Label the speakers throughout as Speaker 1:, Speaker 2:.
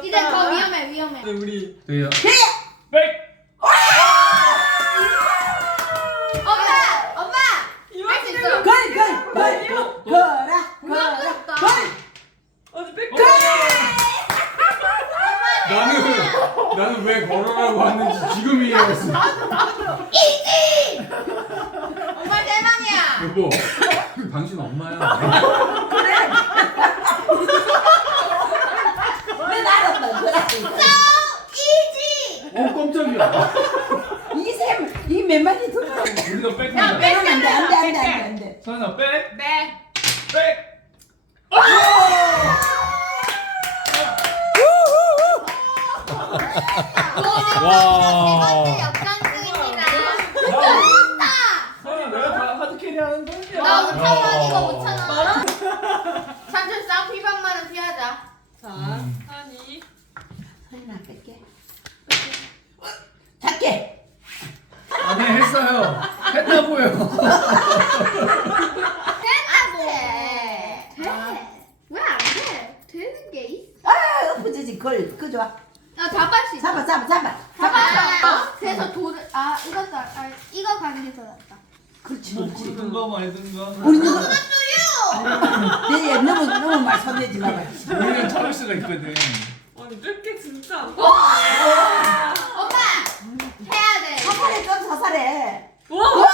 Speaker 1: 이제 더 위험해.
Speaker 2: 우리
Speaker 3: 대야.
Speaker 2: 백.
Speaker 1: 엄마. 할 수 있어.
Speaker 4: 어디 백.
Speaker 3: 나는 왜 걸어라고 하는지 지금 이해했어.
Speaker 1: 엄마 대망이야.
Speaker 3: 여보, 당신 엄마야.
Speaker 5: 왜 나를
Speaker 1: 이지.
Speaker 3: 깜짝이야.
Speaker 5: 이몇 마리 더 봐.
Speaker 3: 우리도 백.
Speaker 4: 야, 백.
Speaker 5: 안돼.
Speaker 3: 서연아 백.
Speaker 4: 네.
Speaker 3: 백.
Speaker 1: 와. 역전승입니다.
Speaker 2: 서연아 내가 다 하드 캐리 하는 거야.
Speaker 1: 나 5,000원 이거 5,000원. 삼촌 쌍 피방만은 피하자.
Speaker 4: 자, 한이.
Speaker 5: 서연아 뺄게. 작게.
Speaker 3: 아니 했어요. 했다고요.
Speaker 1: 돼. 왜 안 돼? 되는 게 있어.
Speaker 5: 아 엎어지지 그거 좋아.
Speaker 1: 잡을 수 있어.
Speaker 5: 잡아.
Speaker 1: 그래서 돌을 이거 가는 게 더 낫다.
Speaker 5: 그렇지.
Speaker 2: 든 거 많이 든 거.
Speaker 5: 우리 내 너무 말 손대지 마봐.
Speaker 3: 우리는 참을 수가 있거든.
Speaker 4: 아니 뺄게 진짜.
Speaker 1: 엄마 해야 돼.
Speaker 5: 사살해 좀 사살해.
Speaker 4: 와.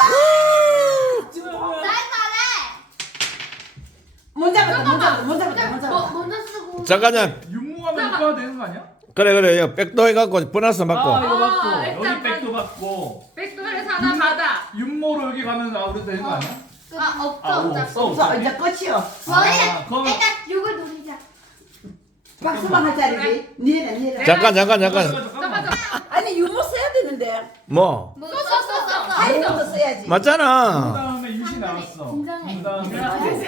Speaker 1: 날 말해.
Speaker 5: 못 잡았다.
Speaker 1: 먼저 쓰고.
Speaker 6: 잠깐만.
Speaker 3: 윤무하면 이거 되는 거 아니야?
Speaker 6: 그래 이거 백도 해갖고 보너스
Speaker 2: 아
Speaker 6: 받고.
Speaker 2: 이거 받고
Speaker 4: 일단
Speaker 2: 여기 백도 받고
Speaker 4: 백도를 하나 받아.
Speaker 3: 윤모로 여기 가면 우리도 되는 거 아니야?
Speaker 1: 없어.
Speaker 5: 없어 이제 끝이요.
Speaker 2: 그러면
Speaker 1: 일단 이걸 노리자.
Speaker 5: 박수만 할 자리지. 니네.
Speaker 6: 잠깐.
Speaker 4: 잠깐만.
Speaker 5: 아니 유모 써야 되는데.
Speaker 6: 뭐
Speaker 1: 썼어.
Speaker 5: 하이부터 써야지.
Speaker 3: 그
Speaker 6: 맞잖아.
Speaker 3: 다음에 유시 나왔어.
Speaker 1: 진정해.
Speaker 3: 그 다음에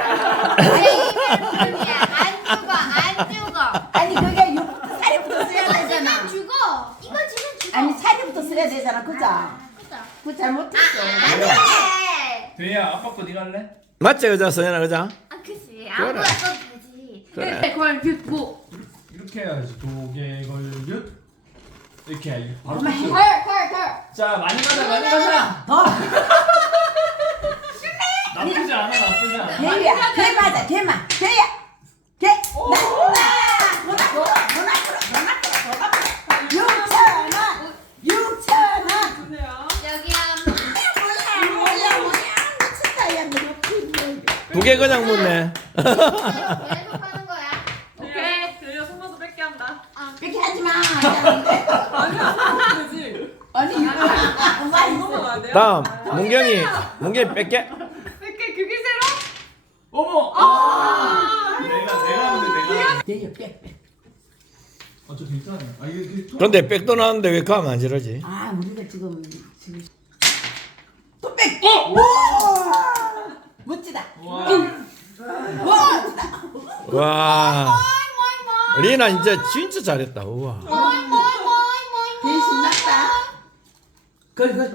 Speaker 1: 안 죽어.
Speaker 5: 아니 그게 유부터 살이부터 써야 되잖아.
Speaker 1: 이거 지면 죽어.
Speaker 5: 아니 살이부터 써야 되잖아. 그자. 그 잘못했어.
Speaker 1: 안돼.
Speaker 3: 대야 아빠 거 네가 할래?
Speaker 6: 맞지 의자 서연아 의자.
Speaker 1: 그치. 아무거나 써도 되지.
Speaker 6: 그래.
Speaker 4: 그걸 뭐.
Speaker 3: 이렇게 해야지. 도개걸윷 이렇게 해야지. 바로
Speaker 5: 엄마 해.
Speaker 1: 털.
Speaker 2: 자 많이 가자
Speaker 5: 더.
Speaker 2: 나쁘지 않아
Speaker 5: 개야. 개 맞아. 개만. 개야. 개. 나. 6,000원.
Speaker 4: 좋네요.
Speaker 1: 여기야.
Speaker 5: 뭐야. 미친다 야 너.
Speaker 6: 두 개 그냥 묻네.
Speaker 1: 계속 하는 거야.
Speaker 4: 오케이. 들려 손맛도 뺄게 한다.
Speaker 5: 이렇게 하지 마.
Speaker 4: 아니야. 되지.
Speaker 5: 아니
Speaker 4: 엄마 이거 먹어야 돼요?
Speaker 6: 다음 문경이 뺄게.
Speaker 4: 뺄게 그게 새로?
Speaker 2: 어머 내가 하는데 내가
Speaker 5: 개야.
Speaker 3: 아저 괜찮아. 아 이게
Speaker 6: 근데 백도 나왔는데 왜 가면 안 지르지?
Speaker 5: 아 우리가 지금 또 백. 멋지다.
Speaker 6: 와. 리나 진짜 잘했다. 우와.
Speaker 5: 개 신났다. 그.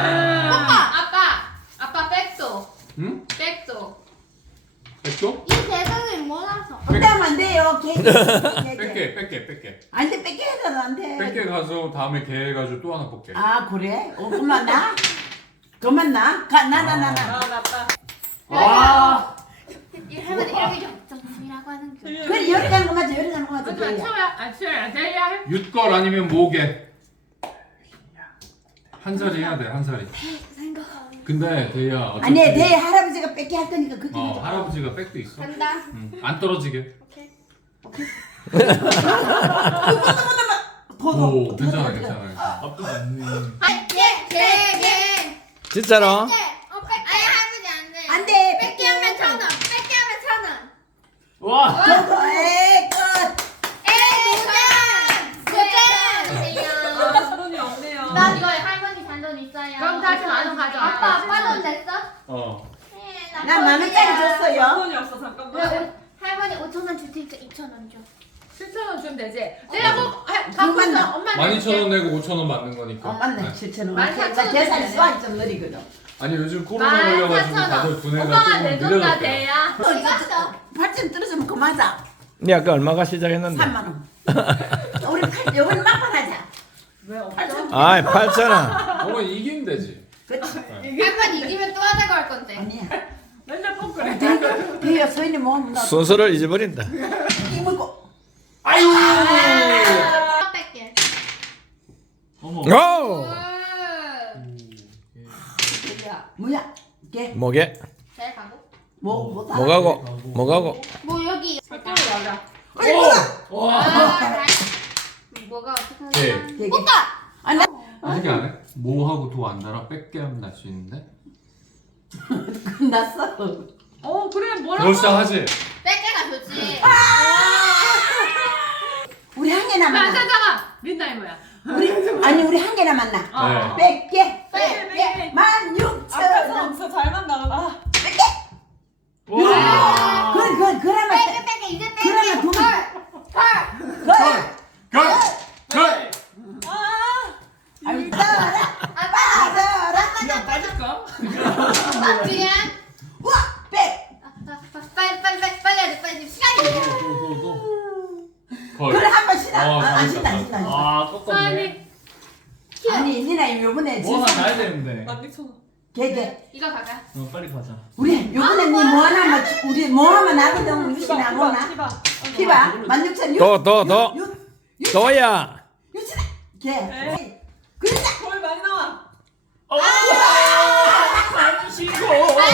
Speaker 4: 아빠 백도.
Speaker 3: 응?
Speaker 4: 백도.
Speaker 3: 백도?
Speaker 1: 이 대상을 몰라서.
Speaker 5: 그때 하면 안 돼요. 개.
Speaker 3: 뺄게.
Speaker 5: 안돼 뺏게 해도 안 돼.
Speaker 3: 뺄게 가서 다음에 개 해가지고 또 하나 볼게.
Speaker 5: 아 그래? 그만 나? 그만 나? 나.
Speaker 4: 아 맞다.
Speaker 2: 와
Speaker 1: 할머니 이렇게 역전승이라고 하는 거.
Speaker 5: 그래 열이 가는 거 맞아. 열이 가는 거 맞아.
Speaker 4: 안
Speaker 5: 개야.
Speaker 4: 치워야 안 치워야 돼야 해.
Speaker 3: 윷걸 아니면 모개. 한 살이 해야 돼, 한 살이. 근데 대야 어차피
Speaker 5: 아니 내 할아버지가 뺏게 할 거니까 그게
Speaker 3: 할아버지가 백도 있어.
Speaker 1: 간다.
Speaker 3: 안 떨어지게. 오, 괜찮아.
Speaker 2: 앞도 맞네
Speaker 1: 개.
Speaker 6: 진짜로?
Speaker 1: 아니 할아버지 안 돼.
Speaker 5: 안 돼.
Speaker 1: 뺏기 하면 1,000원. 뺏기 하면 1,000원.
Speaker 2: 와
Speaker 5: 에이 끝.
Speaker 1: 도전.
Speaker 4: 돈이 없네요.
Speaker 1: 나 이거 할머니 잔돈 있어요.
Speaker 4: 그럼 다시 10,000원 가져와.
Speaker 1: 아빠 돈 냈어?
Speaker 3: 어.
Speaker 5: 난 10,000원짜리 줬어요.
Speaker 4: 돈이 없어 잠깐만.
Speaker 1: 할머니 5,000원 줄 테니까 2,000원 줘.
Speaker 4: 7,000원 주면 되지. 내가 뭐 갖고
Speaker 5: 그만
Speaker 4: 있어.
Speaker 5: 나.
Speaker 4: 엄마
Speaker 3: 12,000원 내고 5,000원 받는 거니까.
Speaker 5: 맞네.
Speaker 3: 네.
Speaker 5: 7,000원.
Speaker 4: 14,000원
Speaker 5: 계산이 수학이 좀 느리거든.
Speaker 3: 아니 요즘 코로나 걸려가지고 다들 분해가
Speaker 4: 엄마가
Speaker 3: 조금
Speaker 4: 내 돈다
Speaker 3: 느려졌대.
Speaker 4: 대야.
Speaker 1: 이거 써.
Speaker 5: 발전 떨어지면 그만자.
Speaker 6: 니 아까 얼마가 시작했는데?
Speaker 5: 3만 원. 요번에 막판 하자.
Speaker 4: 왜 없죠?
Speaker 5: 8천.
Speaker 6: 아이 8,000원.
Speaker 3: 어머니 이기면 되지.
Speaker 5: 그렇지.
Speaker 1: 한번 이기면 또 하자고 할 건데.
Speaker 5: 아니야.
Speaker 4: 맨날 포크래.
Speaker 5: 뒤에 서인이 모으면 나
Speaker 6: 순서를 잊어버린다.
Speaker 5: 이물고.
Speaker 3: 아유.
Speaker 1: 뺄게.
Speaker 2: 어머.
Speaker 6: 오!
Speaker 5: 뭐야? 이게
Speaker 6: 뭐게?
Speaker 1: 잘 가고.
Speaker 5: 뭐다.
Speaker 6: 뭐가고?
Speaker 1: 뭐 여기.
Speaker 4: 색깔이 맞아.
Speaker 2: 와.
Speaker 1: 아, 뭐가 어떻게
Speaker 3: 네.
Speaker 1: 하냐?
Speaker 5: 되게.
Speaker 1: 오빠.
Speaker 5: 아니 나
Speaker 3: 어떻게 안 해? 뭐하고 도 안 달아? 뺏게 하면 날 수 있는데?
Speaker 5: 끝났어.
Speaker 4: 그래 뭐라고?
Speaker 3: 그럴싸하지?
Speaker 1: 뺄게가 좋지.
Speaker 5: 우리 한 개나 만나.
Speaker 4: 잠깐. 민나이 뭐야?
Speaker 5: 우리 한 개나 만나.
Speaker 3: 네.
Speaker 5: 100개.
Speaker 4: 빼.
Speaker 5: 16,000원.
Speaker 4: 없어 잘만 나가.
Speaker 2: 와.
Speaker 5: 그러면
Speaker 1: 뺄게 이제 뺄게.
Speaker 5: 그러면 돈.
Speaker 3: 걸! 걸!
Speaker 5: 아유 따라. 따라.
Speaker 2: 그냥 빠질까?
Speaker 1: 미안.
Speaker 5: 와 100.
Speaker 1: 빨리 해야 돼 빨리 시간이.
Speaker 3: 걸.
Speaker 5: 그래 한 번 신나. 안
Speaker 3: 잘했다.
Speaker 5: 신나.
Speaker 2: 아, 꺾었네.
Speaker 5: 아니 니네 요번에
Speaker 2: 뭐 하나 나야 되는데.
Speaker 5: 개개.
Speaker 1: 이거 가자.
Speaker 2: 빨리 가자.
Speaker 5: 우리 요번에 니 뭐 하나 우리 뭐 하면 나거든. 유신아 뭐나. 피봐. 16,000.
Speaker 6: 또야.
Speaker 5: 유신아. 개. 그러자.
Speaker 4: 뭘 많이 나와.
Speaker 2: 간시고.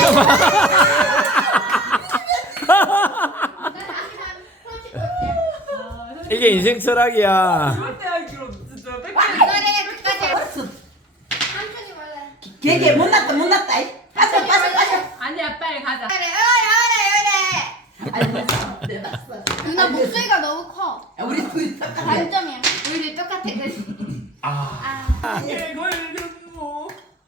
Speaker 6: 이게 인생 철학이야.
Speaker 4: 그럴 때 알기로 진짜 뺄게.
Speaker 1: 이거래 끝까지.
Speaker 5: 벌써
Speaker 1: 삼촌이 원래.
Speaker 5: 개개 못 났다. 빠져.
Speaker 4: 아니야 빨리 가자.
Speaker 1: 그래 요래.
Speaker 5: 아니 내 봤어.
Speaker 1: 누나 목소리가 너무 커.
Speaker 5: 우리 둘이 똑같아.
Speaker 1: 단점이야. 우리 똑같아. 그래서. 아.
Speaker 2: 개걸근무.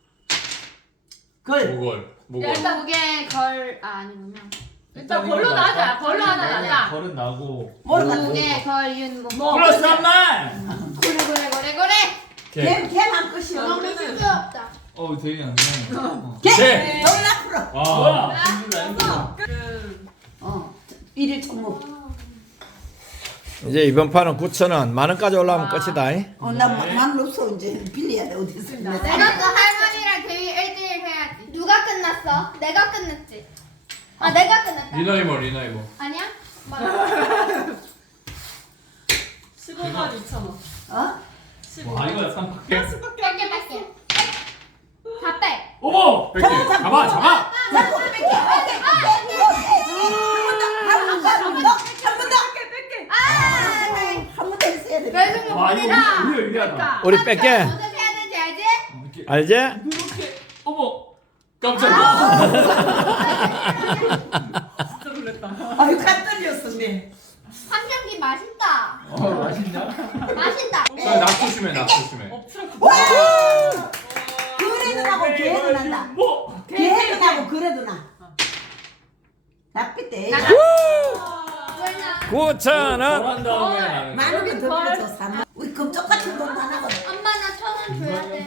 Speaker 5: 걸.
Speaker 3: 뭐걸? 뭐걸?
Speaker 1: 일단 무게 걸. 아 아니구나.
Speaker 4: 일단 걸로 나자. 걸로 하나 나자.
Speaker 2: 걸은 나고.
Speaker 5: 뭐로 갔어?
Speaker 1: 무게 걸 윤
Speaker 4: 뭐.
Speaker 2: 플러스 한 만.
Speaker 1: 그래.
Speaker 3: 개.
Speaker 5: 개만 끝이야.
Speaker 1: 너무 쓸데없다.
Speaker 2: 되게 안 나.
Speaker 5: 개. 너는 앞으로.
Speaker 3: 와.
Speaker 2: 뭐야? 힘들다 힘들다.
Speaker 5: 일일 총무.
Speaker 6: 이제 이번 판은 9,000원. 10,000원까지 올라오면 끝이다.
Speaker 5: 나만 없어 이제 빌려야 돼 어디서.
Speaker 1: 내가 또 할머니랑 대위 1대1 해야지. 누가 끝났어? 내가 끝냈지. 아 내가 끝냈다.
Speaker 3: 리나이머.
Speaker 1: 아니야?
Speaker 4: 15만 2천 원.
Speaker 2: 와, 이거 약간 밖에.
Speaker 1: 뺄게. 다 빼.
Speaker 2: 어머!
Speaker 3: 뺏게. 잡아.
Speaker 5: 자꾸 뺄게. 한번더 했어야 돼.
Speaker 1: 매승이
Speaker 2: 와, 이거
Speaker 1: 우리다.
Speaker 2: 우리가 유리하다.
Speaker 6: 우리 뺄게.
Speaker 1: 어떻게 해야 되는지 알지?
Speaker 2: 이렇게.
Speaker 6: 알지?
Speaker 2: 이렇게. 어머.
Speaker 3: 깜짝이야.
Speaker 4: 진짜 놀랬다.
Speaker 5: 아유 깜짝이었어 네.
Speaker 1: 삼겹기 맛있다.
Speaker 2: 맛있냐?
Speaker 1: 맛있다.
Speaker 3: 낙 조심해.
Speaker 4: 엎치락.
Speaker 5: 와! 그래도 나고 개도 난다.
Speaker 2: 뭐?
Speaker 5: 개도 나고 그래도 나. 나삐
Speaker 1: 나-
Speaker 5: 때.
Speaker 6: 9,000원.
Speaker 3: 한 다음에 나는.
Speaker 5: 만원이 더 빌려서 3만. 우리 금쪽 같은 돈 하나거든.
Speaker 1: 엄마 나 1,000원 줘야 돼.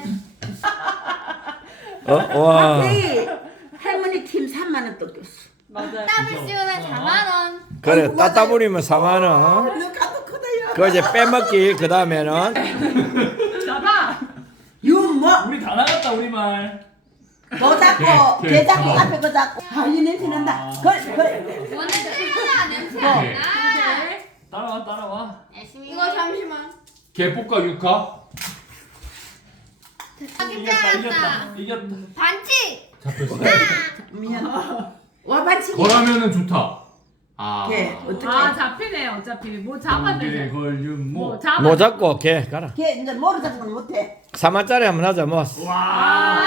Speaker 6: 와.
Speaker 5: 우리 할머니 팀 3만 원 뜯겼어.
Speaker 4: 맞아요.
Speaker 1: 땀을 씌우면 4만원.
Speaker 6: 그래 따따부리면 4만 원.
Speaker 5: 너 가도 크다요.
Speaker 6: 그 이제 빼먹기 그 다음에는
Speaker 4: 잡아.
Speaker 5: 윤뭐
Speaker 2: 우리 다 나갔다 우리 말.
Speaker 5: 너 잡고
Speaker 3: 개,
Speaker 5: 개 잡고
Speaker 3: 개.
Speaker 5: 앞에 거 잡고. 아이 냄새 난다. 걸.
Speaker 1: 오늘 냄새나 냄새 안
Speaker 3: 네.
Speaker 1: 나.
Speaker 2: 따라와.
Speaker 1: 열심히. 이거 잠시만.
Speaker 3: 개포카 육카.
Speaker 1: 괜찮았다.
Speaker 2: 이겼다.
Speaker 1: 반칙.
Speaker 3: 잡혔어.
Speaker 5: 미안. 와 반칙이.
Speaker 3: 걸하면은 좋다. 아.
Speaker 5: 개 어떻게?
Speaker 4: 잡히네 어차피. 뭐 잡았는데.
Speaker 2: 개걸윤모.
Speaker 4: 뭐 잡아.
Speaker 6: 뭐 잡고 걔 가라.
Speaker 5: 개 이제 뭐로 잡고는 못해.
Speaker 6: 4만짜리 한번 하자 뭐.
Speaker 2: 와.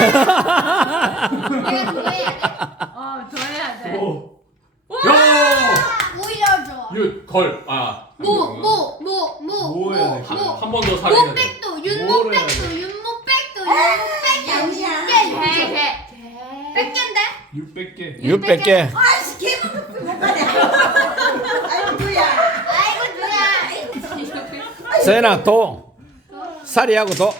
Speaker 1: 내가 그거 해야 돼.
Speaker 4: 더 해야 돼.
Speaker 2: 오.
Speaker 3: 야!
Speaker 1: 오히려 좋아.
Speaker 3: 걸. 아.
Speaker 1: 뭐
Speaker 2: 해야 돼?
Speaker 3: 한 번 더 살리는.
Speaker 1: 모백도 윤모백도 윤모백도 윤모백도 개 뺏긴데?
Speaker 2: 600개.
Speaker 6: 600개.
Speaker 5: 아이씨 개만 못 가네. 아이고야.
Speaker 1: 아이고 누야.
Speaker 6: 서연아 도. 살이하고 도.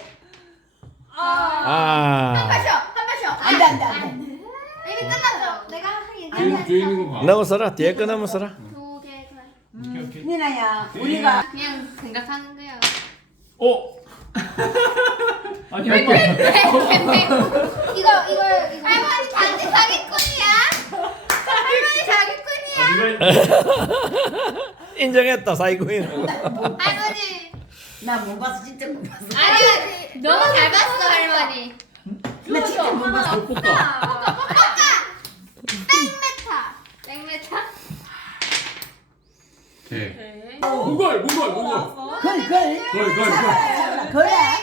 Speaker 6: 아.
Speaker 1: 한 번 쉬어.
Speaker 5: 안돼.
Speaker 1: 이미 끝났어. 내가 하긴
Speaker 3: 뒤에 있는 거 봐.
Speaker 6: 넘어서라. 뒤에 거 넘어서라.
Speaker 1: 2개 그래.
Speaker 2: 오케이.
Speaker 5: 니나야 우리가
Speaker 1: 그냥 생각하는 거야.
Speaker 2: 어? 아니 할게.
Speaker 1: 이거 할머니 단지 사기꾼이야. 할머니 사기꾼이야.
Speaker 6: 인정했다 사이구인.
Speaker 1: 할머니.
Speaker 5: 나 못 봤어 진짜 못 봤어.
Speaker 1: 아니 너무 잘 봤어 할머니.
Speaker 5: 나 진짜 못 봤어.
Speaker 2: 볶아.
Speaker 1: 백메타.
Speaker 3: 오케이.
Speaker 4: 네.
Speaker 3: 무걸.
Speaker 5: 걸. 잡아. 걸야.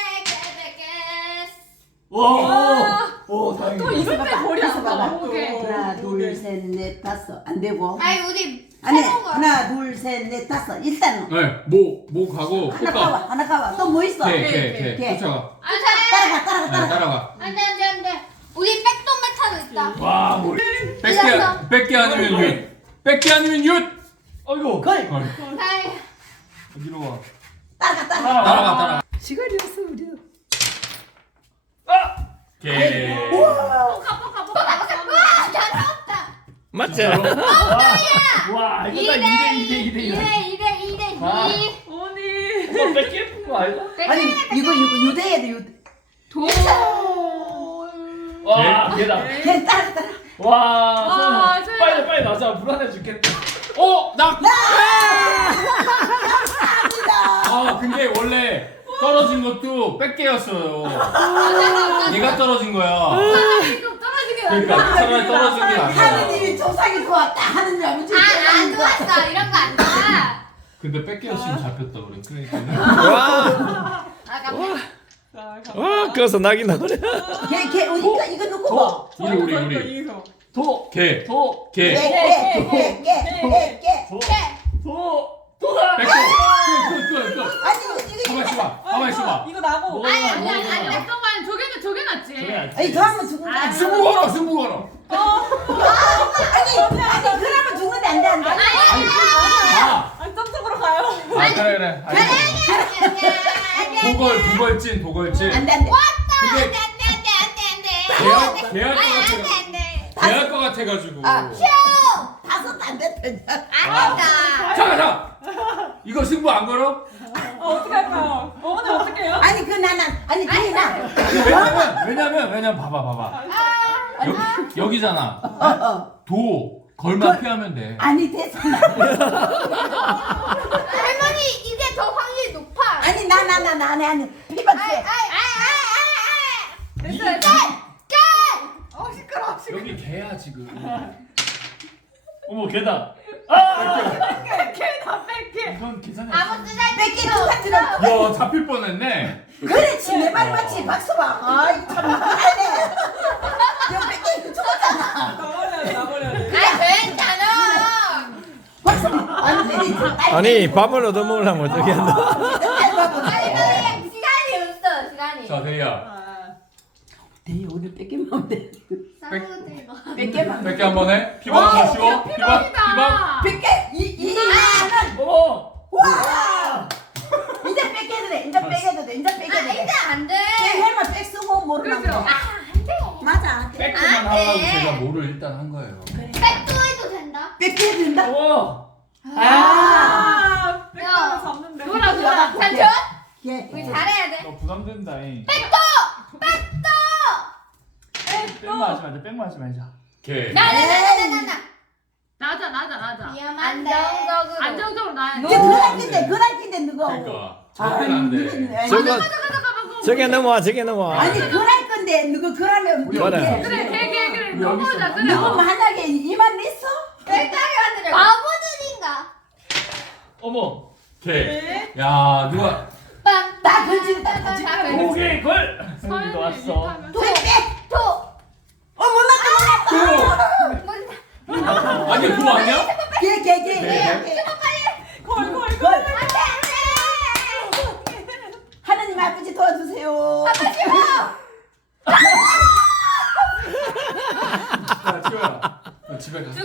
Speaker 2: 오 다행이다.
Speaker 4: 이럴 때 머리
Speaker 5: 있어 봐봐.
Speaker 4: 아파. 오케이.
Speaker 5: 하나 둘셋넷 다섯 안 되고.
Speaker 1: 아니 우리
Speaker 5: 아니
Speaker 1: 새로운 거.
Speaker 5: 하나 둘셋넷 다섯 일단
Speaker 3: 네, 뭐 가고
Speaker 5: 하나
Speaker 3: 볶아.
Speaker 5: 가봐 하나 가봐 또 뭐 있어?
Speaker 3: 개. 쫓아가.
Speaker 5: 따라가
Speaker 3: 네, 따라가.
Speaker 1: 안돼. 우리 백돈 메타도 있다.
Speaker 2: 와 뭘?
Speaker 3: 뺏기 아니면 윷. 뺏기 아니면 윷.
Speaker 2: 아이고.
Speaker 5: 걸.
Speaker 1: 아이.
Speaker 2: 어디로 가?
Speaker 5: 따라가
Speaker 3: 따라가.
Speaker 5: 시간이 없어 우리도.
Speaker 3: 개.
Speaker 6: 맞지?
Speaker 2: 와 이거 다 2대2.
Speaker 1: 2대2.
Speaker 4: 어머니.
Speaker 2: 엄마 뺏기 예쁜 거 알고?
Speaker 5: 아니 이거 유대야 돼 유대.
Speaker 2: 와 걔다.
Speaker 5: 걔 따라.
Speaker 2: 와
Speaker 4: 세상에.
Speaker 2: 빨리 나자 불안해 죽겠다.
Speaker 3: 낙. 아 근데 원래 떨어진 것도 뺏기였어요. 네가 떨어진 거야.
Speaker 4: 지금 떨어지게
Speaker 3: 그러니까 차라리 떨어진 게 낫다.
Speaker 5: 하느님이 조상이 좋았다 하느님 아버지.
Speaker 1: 안 좋았어. 이런 거 안 좋아.
Speaker 3: 근데 뺏기였으면 잡혔다 우리. 그러니까.
Speaker 6: 와, 와, 그래서 낙이 나오네.
Speaker 5: 걔 우리가 이거 누구 뭐?
Speaker 3: 우리.
Speaker 2: 도.
Speaker 3: 개.
Speaker 2: 도.
Speaker 3: 개.
Speaker 5: 걔.
Speaker 2: 도다.
Speaker 3: 뺏겨. 그.
Speaker 5: 아니 이거
Speaker 3: 가만 있어봐.
Speaker 4: 이거 나고.
Speaker 2: 뭐가
Speaker 1: 아니,
Speaker 2: 나와?
Speaker 1: 아니, 아니.
Speaker 4: 잠깐만 저게 낫지.
Speaker 2: 그래.
Speaker 5: 아니 더 하면 죽는 거야.
Speaker 3: 승부 걸어.
Speaker 5: 아니 그러면 죽는데 안돼.
Speaker 3: 아.
Speaker 4: 아니 점점으로 가요.
Speaker 3: 그래. 도걸진.
Speaker 5: 안돼.
Speaker 3: 근데 대할 것 같아가지고.
Speaker 5: 다섯 안 됐다.
Speaker 1: 아니다.
Speaker 3: 자. 이거 승부 안 걸어?
Speaker 4: 어떻게 할까요? 어머니 어떻게 해요?
Speaker 5: 아니 그 나는 아니 그게 나.
Speaker 3: 왜냐면 봐봐. 여기잖아. 도 걸만 피하면 돼.
Speaker 5: 아니 됐어.
Speaker 1: 할머니 이게 더 확률이 높아.
Speaker 5: 아니 나는 피박해.
Speaker 3: 여기 개야 지금.
Speaker 2: 어머 걔다.
Speaker 4: 걔다 뺄게.
Speaker 2: 이건 계산이
Speaker 1: 아무 뜻 할
Speaker 5: 뺏기
Speaker 1: 필요
Speaker 5: 누가 들어?
Speaker 3: 야 잡힐 뻔했네.
Speaker 5: 그렇지 내 말 맞지 박수 봐. 아이 참 잘해. 저 뺏기 죽었잖아.
Speaker 4: 나버려.
Speaker 1: 괜찮아.
Speaker 5: 박수. 아니
Speaker 6: 아니, 밥을 얻어먹으려면 어떻게 한다?
Speaker 1: 아니 시간이 없어 시간이.
Speaker 3: 자 대희야.
Speaker 5: 네 오늘 뺏기면 안 돼.
Speaker 1: 쌍둥이 거.
Speaker 5: 뺏기면.
Speaker 3: 몇 개 한번 해? 피박 좀 쉬워. 피박.
Speaker 5: 뺏기 이
Speaker 2: 어머.
Speaker 5: 와. 이제 뺏겨도 돼. 이제 뺏겨도 돼.
Speaker 1: 이제 안 돼.
Speaker 5: 해만 뺏 쓰고 모르나
Speaker 4: 그죠?
Speaker 5: 보다.
Speaker 1: 안 돼.
Speaker 5: 맞아.
Speaker 3: 뺏기만
Speaker 1: 안
Speaker 3: 하라고
Speaker 1: 돼.
Speaker 3: 제가 뭐를 일단 한 거예요.
Speaker 1: 백도 해도 된다.
Speaker 5: 뺏겨야 된다.
Speaker 2: 어머.
Speaker 4: 아,
Speaker 1: 야.
Speaker 4: 뺏기면 잡는데.
Speaker 1: 돌아. 삼촌.
Speaker 5: 예.
Speaker 1: 우리 잘해야 돼.
Speaker 2: 너 부담된다잉.
Speaker 1: 백도.
Speaker 2: 뺑만 하지 말자. 뺑만 하지 말자.
Speaker 3: 개.
Speaker 1: 나나.
Speaker 4: 나자. 안정적으로 나야
Speaker 5: 이제 그날 낀데 누구?
Speaker 3: 그러니까
Speaker 5: 아,
Speaker 3: 절대 안 돼.
Speaker 6: 저게 넘어와.
Speaker 5: 아니 그날 건데 누구 그러면
Speaker 2: 우리
Speaker 6: 그래.
Speaker 4: 그래.
Speaker 2: 우리
Speaker 4: 넘어자.
Speaker 2: 여기서
Speaker 4: 그래.
Speaker 5: 누구 만약에 이만 있어?
Speaker 1: 백당이 바보들인가?
Speaker 2: 어머.
Speaker 3: 개. 야 누가
Speaker 1: 빰.
Speaker 5: 나 건진다.
Speaker 2: 오케이 걸. 승리도 왔어.
Speaker 1: 도.
Speaker 5: 몰랐다.
Speaker 3: 아니 그거 아니야?
Speaker 5: 걔.
Speaker 4: 걸.
Speaker 5: 하느님 아버지 도와주세요.
Speaker 3: 자 지호야. 너 집에 가.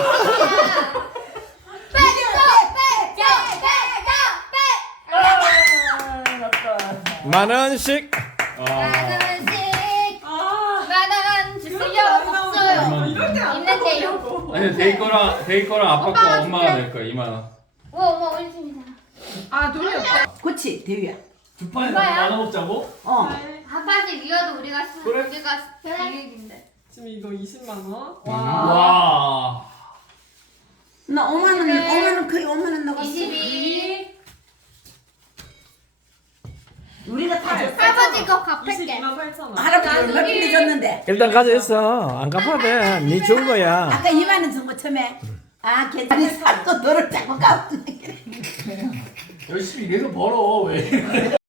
Speaker 6: 만 원씩.
Speaker 4: 아.
Speaker 1: 주세요. 없어요. 있는데요.
Speaker 3: 아니 데이 거랑 아빠 거 엄마가 낼 거야 2만 원.
Speaker 1: 엄마 우리 팀이잖아.
Speaker 4: 아 돌려.
Speaker 5: 그렇지 대위야.
Speaker 2: 두 판에
Speaker 1: 뭐야?
Speaker 2: 나눠 먹자고?
Speaker 5: 어.
Speaker 1: 한 판씩 이겨도 우리가
Speaker 2: 그래?
Speaker 1: 우리가 이기는데.
Speaker 4: 지금 이거 20만 원.
Speaker 2: 와.
Speaker 5: 나 5만 원, 5만 원 거의 5만 원 나갔어.
Speaker 1: 22.
Speaker 5: 우리가 다 줬어.
Speaker 1: 할아버지 거 갚을게.
Speaker 4: 22만 8천 원.
Speaker 5: 할아버지 얼마 빚내 줬는데.
Speaker 6: 일단 가져있어. 안 갚아도 돼. 니 준 거야.
Speaker 5: 아까 2만 원 준 거 처음에. 아 괜찮아. 사또 너를 자꾸 갚네.
Speaker 2: 열심히 일해서 벌어 왜?